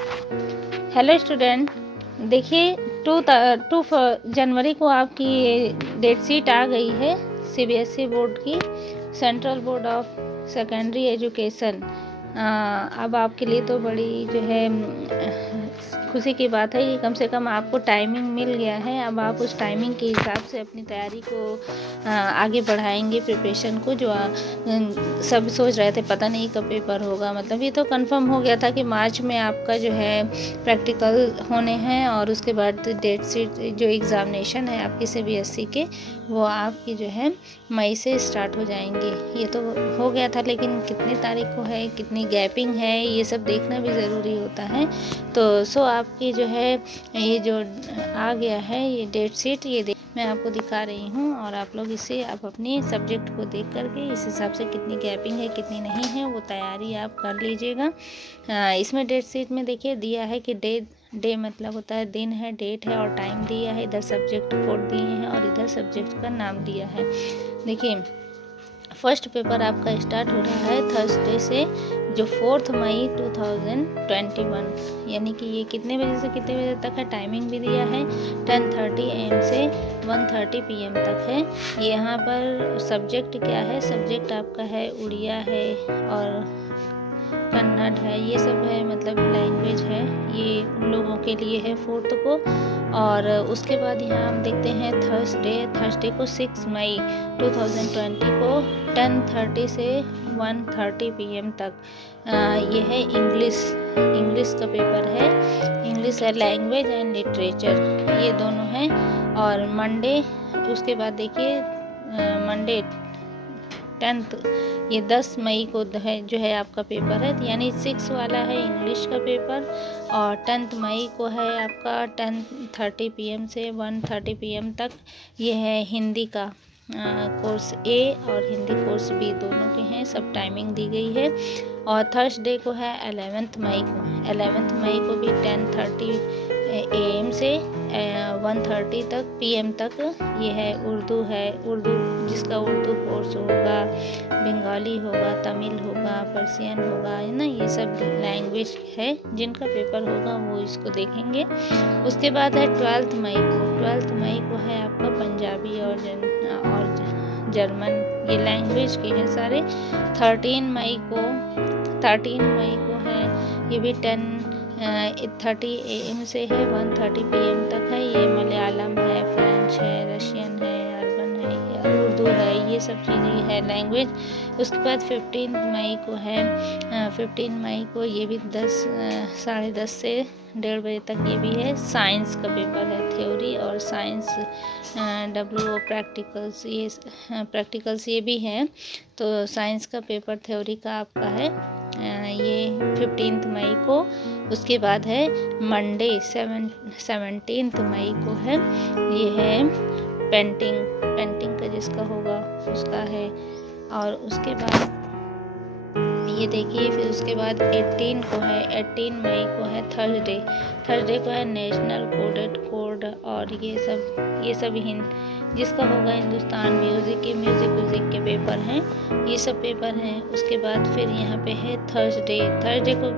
Hello student, देखिए 2 जनवरी को आपकी डेट शीट आ गई है सीबीएसई बोर्ड की, central board of secondary education. अब आपके लिए तो बड़ी जो है खुशी की बात है कि कम से कम आपको टाइमिंग मिल गया है। अब आप उस टाइमिंग के हिसाब से अपनी तैयारी को आगे बढ़ाएंगे, प्रिपरेशन को। जो सब सोच रहे थे पता नहीं कब पेपर होगा, मतलब ये तो कंफर्म हो गया था कि मार्च में आपका जो है प्रैक्टिकल होने हैं और उसके बाद डेट शीट जो एग्ज़ामिनेशन है आपकी सीबीएसई के, वो आपकी जो है मई से स्टार्ट हो जाएंगे। ये तो हो गया था, लेकिन कितनी तारीख को है, कितनी गैपिंग है, ये सब देखना भी ज़रूरी होता है। तो आपकी जो है ये जो आ गया है ये डेट शीट, ये मैं आपको दिखा रही हूँ और आप लोग इसे आप अपनी सब्जेक्ट को देख करके इस हिसाब से कितनी गैपिंग है कितनी नहीं है वो तैयारी आप कर लीजिएगा। इसमें डेट शीट में देखिए दिया है कि डे मतलब होता है दिन है, डेट है और टाइम दिया है, इधर सब्जेक्ट कोड दिए हैं और इधर सब्जेक्ट का नाम दिया है। देखिए फर्स्ट पेपर आपका स्टार्ट हो रहा है थर्सडे से, जो 4 मई 2021, यानी कि ये कितने बजे से कितने बजे तक है, टाइमिंग भी दिया है 10:30 AM से 1:30 PM तक है। ये यहाँ पर सब्जेक्ट क्या है, सब्जेक्ट आपका है उड़िया है और कन्नड़ है, ये सब है, मतलब लैंग्वेज है, ये उन लोगों के लिए है 4th को। और उसके बाद यहाँ हम देखते हैं थर्सडे को 6 मई 2020 को 10:30 से 1:30 PM तक ये है इंग्लिश का पेपर है। इंग्लिश है, लैंग्वेज एंड लिटरेचर, ये दोनों हैं। और मंडे उसके बाद देखिए मंडे 10th, ये 10 मई को है जो है आपका पेपर है, यानी 6 वाला है इंग्लिश का पेपर। और 10th मई को है आपका 10:30 PM से 1:30 PM तक, ये है हिंदी का कोर्स ए और हिंदी कोर्स बी, दोनों के हैं, सब टाइमिंग दी गई है। और थर्सडे को है 11th मई को भी 10:30 AM से 1:30 तक PM तक, ये है उर्दू जिसका उर्दू कोर्स होगा, बंगाली होगा, तमिल होगा, पर्शियन होगा, है ना, ये सब लैंग्वेज है जिनका पेपर होगा वो इसको देखेंगे। उसके बाद है 12th मई को है आपका पंजाबी और जर्मन, ये लैंग्वेज के हैं सारे। 13 मई को है, ये भी 10:30 AM से है 1:30 PM तक है, ये मलयालम है, फ्रेंच है, रशियन है, अरबन है, उर्दू है, ये सब चीज़ें है लैंग्वेज। उसके बाद 15 मई को है 15 मई को ये भी 10:30 से 1:30 बजे तक ये भी है, साइंस का पेपर है, थ्योरी और साइंस WO प्रैक्टिकल्स ये भी है। तो साइंस का पेपर थ्योरी का आपका है ये 15 मई को। उसके बाद है मंडे 17 मई को है, ये है पेंटिंग का जिसका होगा उसका है। और उसके बाद ये देखिए फिर उसके बाद 18 मई को है थर्सडे को है नेशनल कोडेड कोड, और ये सब जिसका होगा हिंदुस्तान म्यूज़िक के पेपर हैं, ये सब पेपर हैं। उसके बाद फिर यहाँ पे है थर्सडे को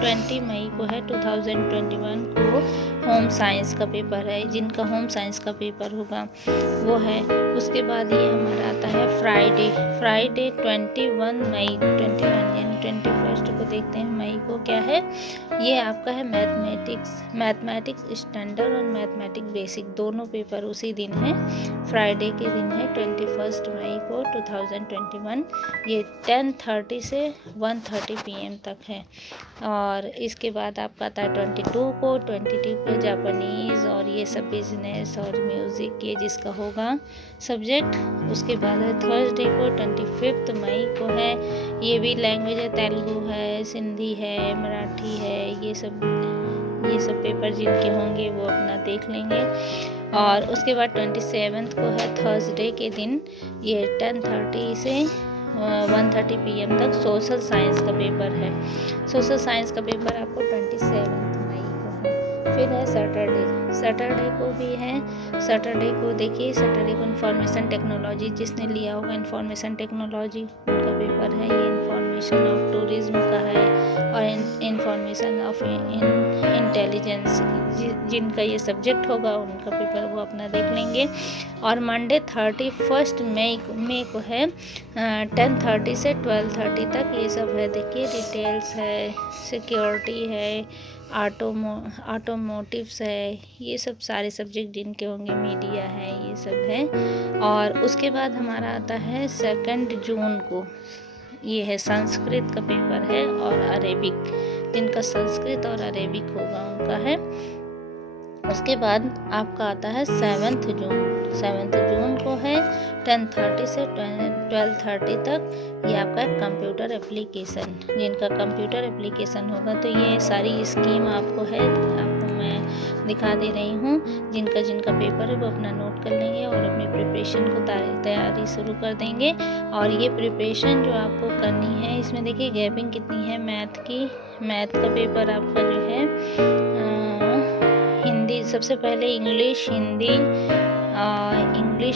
20 मई को है 2021 को होम साइंस का पेपर है, जिनका होम साइंस का पेपर होगा वो है। उसके बाद ये हमारा आता है फ्राइडे 21 मई 21 यानी 21 को देखते हैं मई को क्या है, ये आपका है मैथमेटिक्स स्टैंडर्ड और मैथमेटिक्स बेसिक, दोनों पेपर उसी दिन है, फ्राइडे के दिन है 21 मई को 2021, ये 10:30 से 1:30 PM तक है। और इसके बाद आपका आता है 22 को जापानीज़ और ये सब बिजनेस और म्यूज़िक, ये जिसका होगा सब्जेक्ट। उसके बाद है थर्सडे को 25 मई को है, ये भी लैंग्वेज है, तेलुगु है, सिंधी है, मराठी है, ये सब पेपर जिनके होंगे वो अपना देख लेंगे। और उसके बाद 27 को है थर्सडे के दिन, ये 10:30 से 1:30 PM तक सोशल साइंस का पेपर है। सोशल साइंस का पेपर आपको 27 मई को है। फिर है सैटरडे को भी है, सैटरडे को देखिए, सैटरडे को इंफॉर्मेशन टेक्नोलॉजी, जिसने लिया होगा इंफॉर्मेशन टेक्नोलॉजी उनका पेपर है, ये इंफॉर्मेशन ऑफ टूरिज्म का है। और इंफॉर्मेशन ऑफ इंटेलिजेंस, जिनका ये सब्जेक्ट होगा उनका पेपर वो अपना देख लेंगे। और मंडे 31 मई को है 10:30 से 12:30 तक ये सब है। देखिए डिटेल्स है, सिक्योरिटी है, ऑटोमोटिव्स है, ये सब सारे सब्जेक्ट जिनके होंगे, मीडिया है, ये सब है। और उसके बाद हमारा आता है 2 जून को, ये है संस्कृत का पेपर है और अरेबिक, जिनका संस्कृत और अरेबिक होगा उनका है। उसके बाद आपका आता है 7 जून को है 10:30 से 12:30 तक, ये आपका कंप्यूटर एप्लीकेशन, जिनका कंप्यूटर एप्लीकेशन होगा। तो ये सारी स्कीम आपको मैं दिखा दे रही हूँ। जिनका पेपर है वो अपना नोट कर लेंगे और अपने प्रिपरेशन को तैयारी शुरू कर देंगे। और ये प्रिपरेशन जो आपको करनी है, इसमें देखिए गैपिंग कितनी है मैथ का पेपर आपका जो है हिंदी, सबसे पहले इंग्लिश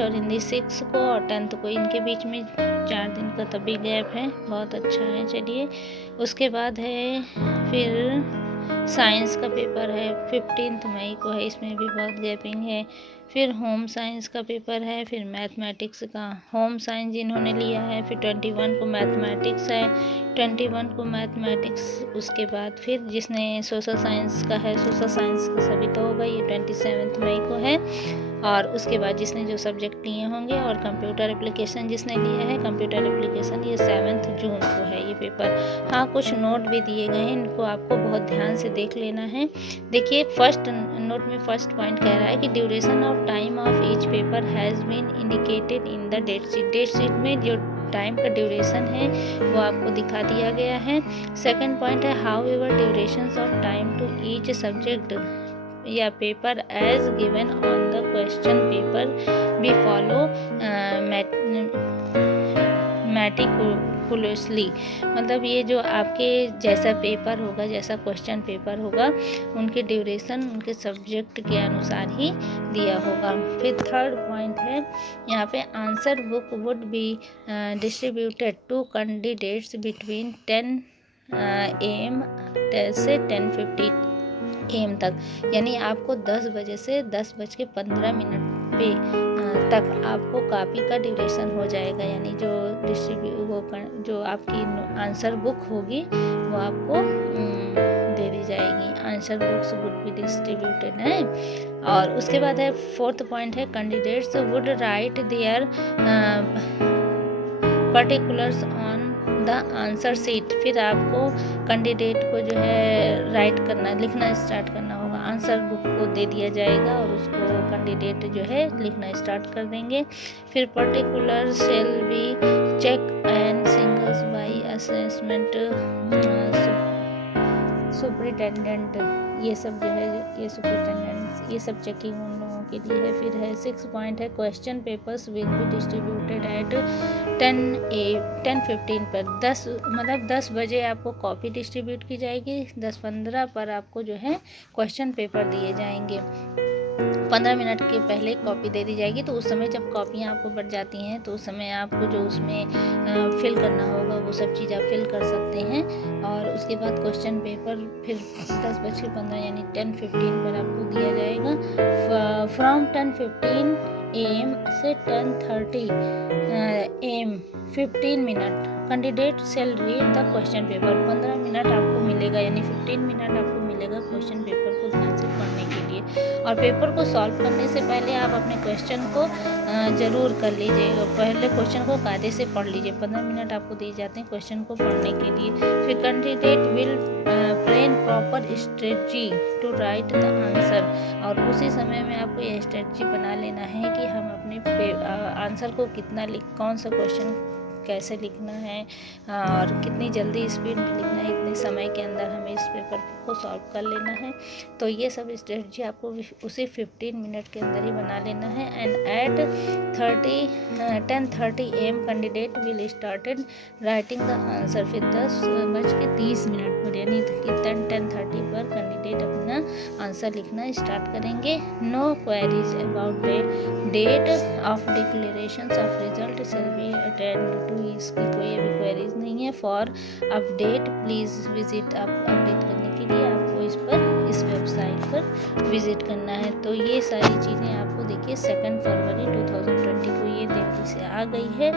और हिंदी 6 को और 10th को, इनके बीच में 4 दिन का तभी गैप है, बहुत अच्छा है। चलिए उसके बाद है फिर साइंस का पेपर है 15 मई को है, इसमें भी बहुत गैपिंग है। फिर होम साइंस का पेपर है, फिर मैथमेटिक्स का होम साइंस जिन्होंने लिया है, फिर 21 को मैथमेटिक्स है, 21 को मैथमेटिक्स। उसके बाद फिर जिसने सोशल साइंस का है, सोशल साइंस का सभी का होगा, ये 27 मई को है। और उसके बाद जिसने जो सब्जेक्ट लिए होंगे और कंप्यूटर एप्लीकेशन जिसने लिया है, कंप्यूटर एप्लीकेशन, ये 7 जून को है ये पेपर। हाँ, कुछ नोट भी दिए गए हैं, इनको आपको बहुत ध्यान से देख लेना है। देखिए फर्स्ट नोट में फर्स्ट पॉइंट कह रहा है कि duration of time of each paper has been indicated in the date sheet में जो टाइम का ड्यूरेशन है वो आपको दिखा दिया गया है। सेकंड पॉइंट है however durations of time to each subject या paper as given on the question paper be follow meticulously, मतलब ये जो आपके जैसा पेपर होगा, जैसा क्वेश्चन पेपर होगा, उनके ड्यूरेशन उनके सब्जेक्ट के अनुसार ही दिया होगा। फिर थर्ड पॉइंट है यहाँ पे answer book would be distributed to candidates between 10 AM से 10:50 AM तक, यानी आपको 10 बजे से 10:15 पे तक आपको कॉपी का ड्यूरेशन हो जाएगा, यानी जो आपकी आंसर बुक होगी वो आपको दे दी जाएगी। Answer books would be distributed है। और उसके बाद है फोर्थ पॉइंट है candidates would write their particulars on the answer sheet. फिर आपको कैंडिडेट को जो है लिखना स्टार्ट करना होगा। आंसर बुक को दे दिया जाएगा और उसको कैंडिडेट जो है लिखना स्टार्ट कर देंगे। फिर particular shall be check and singles by assessment superintendent, ये सब जो है ये सुपरिटेंडेंट, ये सब चेकिंग उन लोगों के लिए है। फिर है 6 पॉइंट है question papers will be distributed at 10:15 पर, 10 बजे आपको कॉपी डिस्ट्रीब्यूट की जाएगी, 10:15 पर आपको जो है क्वेश्चन पेपर दिए जाएंगे। 15 मिनट के पहले कॉपी दे दी जाएगी। तो उस समय जब कॉपियाँ आपको बढ़ जाती हैं तो उस समय आपको जो उसमें फिल करना होगा वो सब चीज़ आप फिल कर सकते हैं। और उसके बाद क्वेश्चन पेपर फिर 10:15 यानी 10:15 पर आपको दिया जाएगा। फ्रॉम 10:15 AM से 10:30 AM 15 minute candidate shell read the question paper. 15 minute आपको मिलेगा, यानी 15 मिनट आपको मिलेगा क्वेश्चन पेपर को ध्यान से पढ़ने के लिए। और पेपर को सॉल्व करने से पहले आप अपने क्वेश्चन को ज़रूर कर लीजिएगा, पहले क्वेश्चन को कायदे से पढ़ लीजिए। 15 मिनट आपको दिए जाते हैं क्वेश्चन को पढ़ने के लिए। फिर candidate will plan proper strategy to write the answer, और उसी समय में आपको ये स्ट्रेटजी बना लेना है कि हम अपने आंसर को कौन सा क्वेश्चन कैसे लिखना है और कितनी जल्दी स्पीड में लिखना है, इतने समय के अंदर हमें इस पेपर को सॉल्व कर लेना है। तो ये सब स्ट्रेटजी आपको उसी 15 मिनट के अंदर ही बना लेना है। And at 10:30 AM candidate will started writing the answer. फिर 10:30 पर यानी कितना 10:30 पर कैंडिडेट अपना आंसर लिखना स्टार्ट करेंगे। No queries about date of declaration of result shall be attend to, इसकी कोई अभी क्वेरीज नहीं है। फॉर अपडेट प्लीज़ विजिट, आप अपडेट करने के लिए आपको इस वेबसाइट पर विजिट करना है। तो ये सारी चीज़ें आपको देखिए 2 फरवरी 2020 को ये दिल्ली से आ गई है,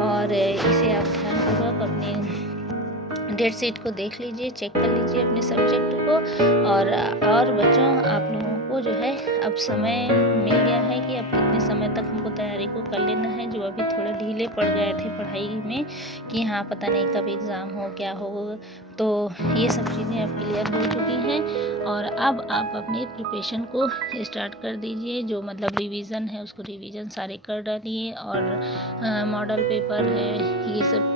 और इसे आप ध्यानपूर्वक अपने डेट शीट को देख लीजिए, चेक कर लीजिए अपने सब्जेक्ट को। और बच्चों, आप लोगों को जो है अब समय मिल गया है कि अब कितने समय तक हमको तैयारी को कर लेना है, जो अभी थोड़ा ढीले पड़ गए थे पढ़ाई में कि हाँ पता नहीं कब एग्ज़ाम हो क्या हो। तो ये सब चीज़ें अब क्लियर हो चुकी हैं, और अब आप अपने प्रिपरेशन को स्टार्ट कर दीजिए। जो मतलब रिवीज़न है उसको रिवीज़न सारे कर डालिए, और मॉडल पेपर है ये सब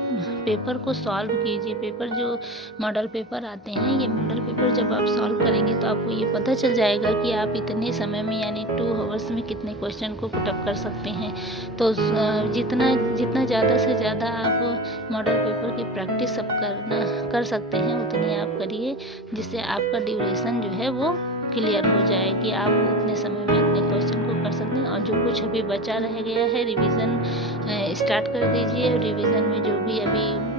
पेपर को सॉल्व कीजिए। पेपर जो मॉडल पेपर आते हैं, ये मॉडल पेपर जब आप सॉल्व करेंगे तो आपको ये पता चल जाएगा कि आप इतने समय में यानी 2 आवर्स में कितने क्वेश्चन को पुटअप कर सकते हैं। तो जितना ज़्यादा से ज़्यादा आप मॉडल पेपर की प्रैक्टिस सब कर सकते हैं उतनी आप करिए, जिससे आपका ड्यूरेशन जो है वो क्लियर हो जाए कि आप उतने समय में इतने क्वेश्चन को कर सकते हैं। और जो कुछ अभी बचा रह गया है रिवीजन स्टार्ट कर दीजिए। रिवीजन में जो भी अभी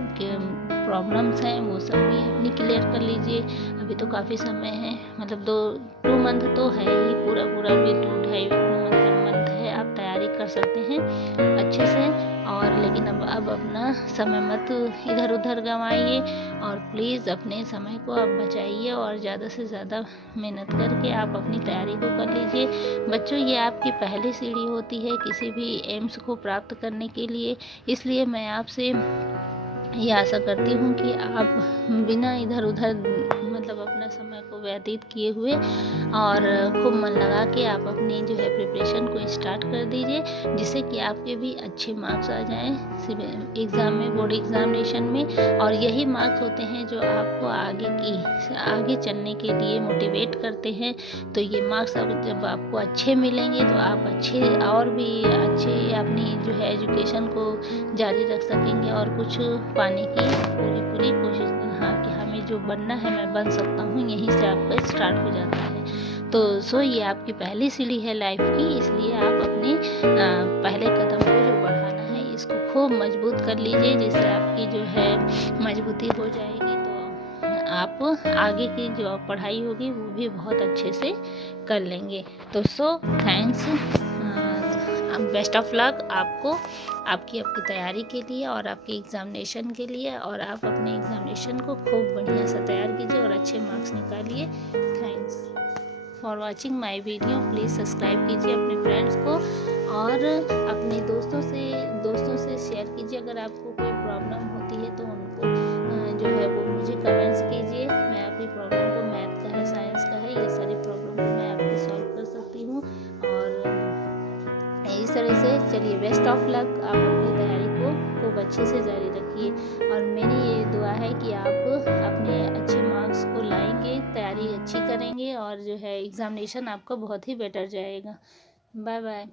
प्रॉब्लम्स हैं वो सब भी अपनी क्लियर कर लीजिए। अभी तो काफ़ी समय है, मतलब 2 मंथ तो है ही, पूरा भी 2-2.5 मंथ है, आप तैयारी कर सकते हैं अच्छे से। और लेकिन अब अपना समय मत इधर उधर गंवाइए, और प्लीज़ अपने समय को आप बचाइए, और ज़्यादा से ज़्यादा मेहनत करके आप अपनी तैयारी को कर लीजिए। बच्चों, ये आपकी पहली सीढ़ी होती है किसी भी एम्स को प्राप्त करने के लिए, इसलिए मैं आपसे ये आशा करती हूँ कि आप बिना इधर उधर मतलब अपना समय को व्यतीत किए हुए और खूब मन लगा के आप अपनी जो है प्रिपरेशन को स्टार्ट कर दीजिए, जिससे कि आपके भी अच्छे मार्क्स आ जाएं एग्ज़ाम में, बोर्ड एग्ज़ामिनेशन में। और यही मार्क्स होते हैं जो आपको आगे चलने के लिए मोटिवेट करते हैं। तो ये मार्क्स अब जब आपको अच्छे मिलेंगे तो आप और भी अच्छे अपनी जो है एजुकेशन को जारी रख सकेंगे, और कुछ पाने की पूरी कोशिश। हाँ, कि हमें जो बनना है मैं बन सकता हूँ, यहीं से आपका स्टार्ट हो जाता है। तो ये आपकी पहली सीढ़ी है लाइफ की, इसलिए आप अपने पहले कदम को जो बढ़ाना है इसको खूब मजबूत कर लीजिए, जिससे आपकी जो है मजबूती हो जाएगी। तो आप आगे की जो पढ़ाई होगी वो भी बहुत अच्छे से कर लेंगे। तो थैंक्स, बेस्ट ऑफ लक आपको, आपकी तैयारी के लिए और आपके एग्ज़ामिनेशन के लिए। और आप अपने एग्ज़ामिनेशन को खूब बढ़िया से तैयार कीजिए और अच्छे मार्क्स निकालिए। Thanks for watching my video. Please subscribe कीजिए अपने फ्रेंड्स को, और अपने दोस्तों से शेयर कीजिए। अगर आपको कोई प्रॉब्लम होती है तो उनको जो है वो मुझे कमेंट्स कीजिए। मैं आपकी प्रॉब्लम को, मैथ का है, साइंस का है, ये सारी प्रॉब्लम को मैं आपकी सॉल्व कर सकती हूँ। और इस तरह से चलिए, बेस्ट ऑफ लक, आप अपनी तैयारी को खूब अच्छे से जारी रखिए। और मेरी ये दुआ है कि आप अपने अच्छे मार्क्स को लाएंगे, तैयारी अच्छी करेंगे, और जो है एग्ज़ामिनेशन आपका बहुत ही बेटर जाएगा। Bye bye.